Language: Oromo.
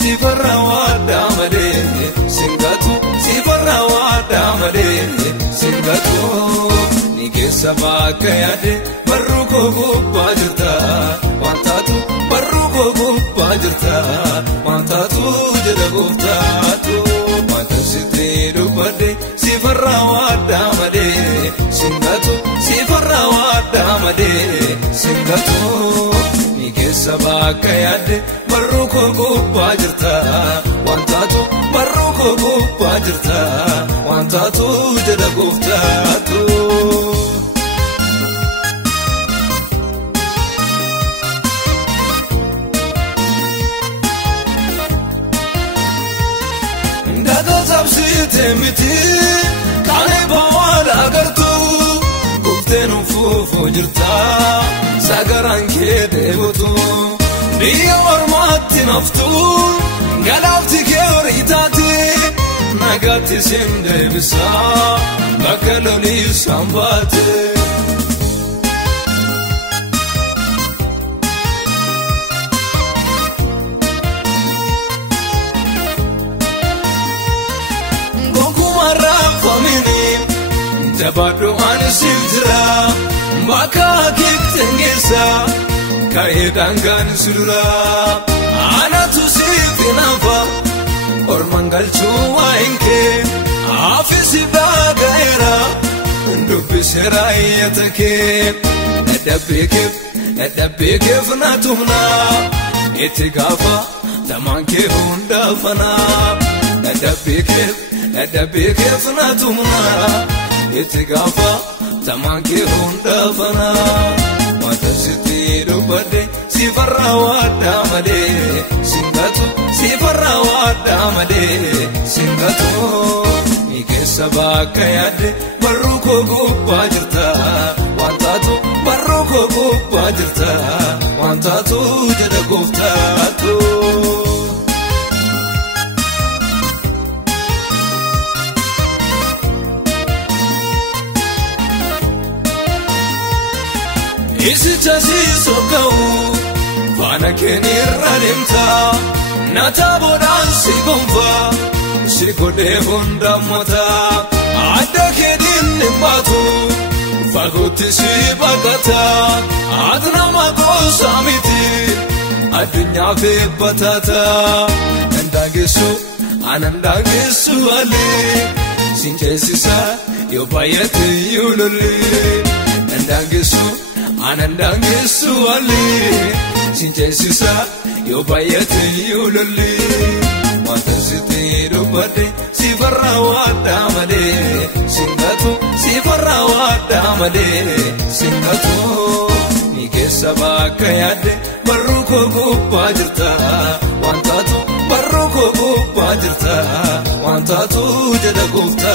Sifarra wada made singatu sifarra wada made singatu nige sabaka yade barruko bajirta wantatu barruko bajirta wantatu jedagufta tu matasite dubade sifarra wada made singatu sifarra wada made singatu nige sabaka yade barruko bajirta wantatu barruko bajirta wantatu jedagufta tu ndaga sabsite miti kane bawala gartu guftenu fufu jirta sagaranke debutu Dio ormatti naftu galafti ke oritati nagati sinde bisa bakaloli sambate Gokumara famini tabadu ansiltra baka kiktengesa Kaidangan sudura anatu sifinafa ormangal chua inke afisi bagaira ndubisera yatake edabeke fnatumna etigafa tamanke hunda fana edabeke fnatumna etigafa tamanke hunda fana Matasite dubade sifarra wada made singatu sifarra wada made singatu nige sabaka yade barruko bajirta wantatu barruko bajirta wantatu jedagufta tu Isi chasi sokau Fana keni radimta Nata bodan si gonfa Si kode honda mata Adda kedin nimbatu Faguti si bagata Adna mako samiti Adunya fe batata Anandagisu ali Sinchesisa Yobayati yululi Anandagisu ali Sinchesisa Yobayati yululi Matasite dubade sifarra wada made singatu sifarra wada made singatu nige sabaka yade barruko bajirta wantatu barruko bajirta wantatu jedagufta